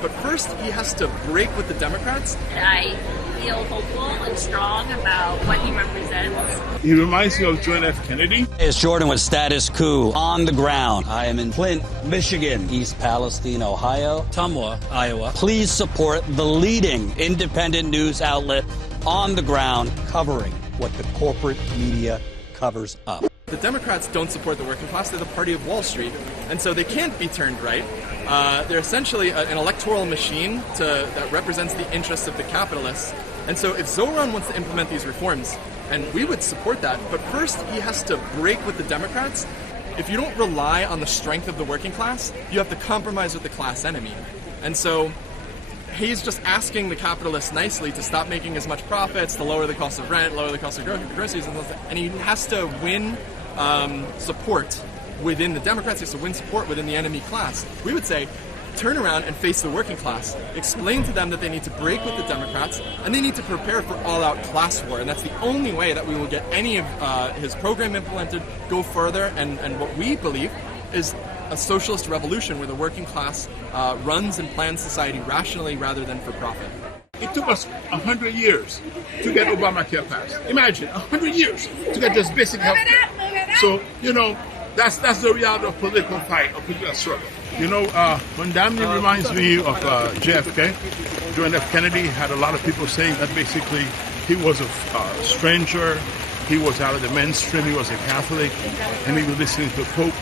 but first he has to break with the Democrats. I feel hopeful and strong about what he represents. He reminds me of John F. Kennedy. It's Jordan with Status Coup on the ground. I am in Flint, Michigan, East Palestine, Ohio, Tumwa, Iowa. Please support the leading independent news outlet on the ground covering what the corporate media covers up. The Democrats don't support the working class. They're the party of Wall Street, and so they can't be turned right. They're essentially an electoral machine that represents the interests of the capitalists. And so if Zohran wants to implement these reforms, and we would support that, but first he has to break with the Democrats. If you don't rely on the strength of the working class, you have to compromise with the class enemy. And so he's just asking the capitalists nicely to stop making as much profits, to lower the cost of rent, lower the cost of groceries, and he has to win support within the Democrats. He has to win support within the enemy class. We would say, turn around and face the working class. Explain to them that they need to break with the Democrats, and they need to prepare for all-out class war. And that's the only way that we will get any of his program implemented, go further, and what we believe is a socialist revolution where the working class runs and plans society rationally rather than for profit. It took us 100 years to get Obamacare passed. Imagine, 100 years to get this basic health care. So, that's the reality of political fight, of political struggle. Mamdani reminds me of JFK. John F. Kennedy had a lot of people saying that basically he was a stranger, he was out of the mainstream, he was a Catholic, and he was listening to the Pope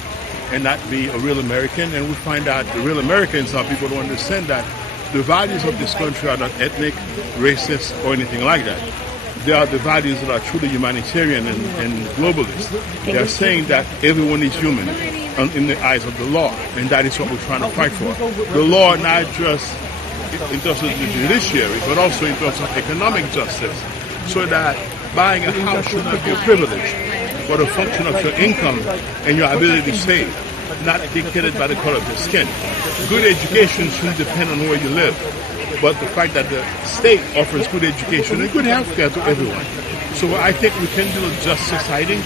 and not be a real American. And we find out the real Americans are people who understand that the values of this country are not ethnic, racist, or anything like that. They are the values that are truly humanitarian and globalist. They are saying that everyone is human in the eyes of the law, and that is what we're trying to fight for. The law, not just in terms of the judiciary, but also in terms of economic justice, so that buying a house should not be a privilege, but a function of your income and your ability to save, not dictated by the color of your skin. Good education shouldn't depend on where you live, but the fact that the state offers good education and good health care to everyone. So I think we can build a just society,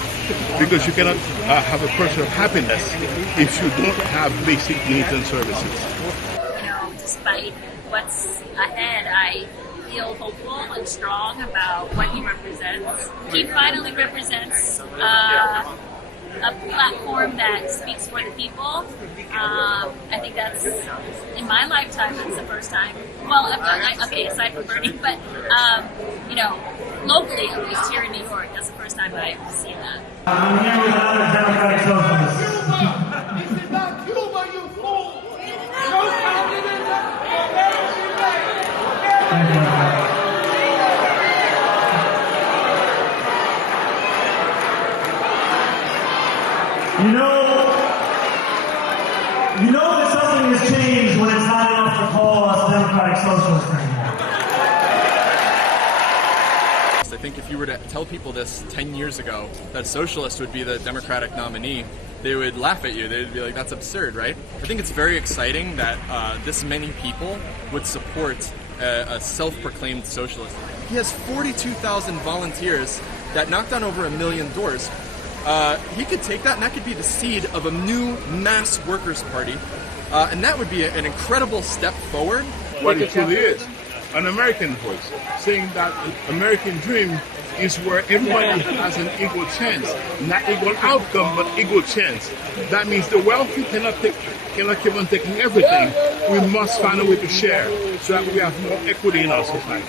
because you cannot have a pursuit of happiness if you don't have basic needs and services. Despite what's ahead, I feel hopeful and strong about what he represents. He finally represents a platform that speaks for the people. I think that's, in my lifetime, that's the first time. Well, aside from Bernie, but, locally, at least here in New York, that's the first time I've seen that. I'm here with another Democratic socialist. This is not Cuba, you fool! Thank you. You know that something has changed when it's not enough to call us Democratic Socialists anymore. I think if you were to tell people this 10 years ago, that a socialist would be the Democratic nominee, they would laugh at you. They'd be like, that's absurd, right? I think it's very exciting that this many people would support a self-proclaimed socialist. He has 42,000 volunteers that knocked on over 1 million doors. He could take that, and that could be the seed of a new mass workers' party, and that would be an incredible step forward. What it truly is, an American voice, saying that the American dream is where everybody has an equal chance, not equal outcome, but equal chance. That means the wealthy cannot keep on taking everything. We must find a way to share so that we have more equity in our society.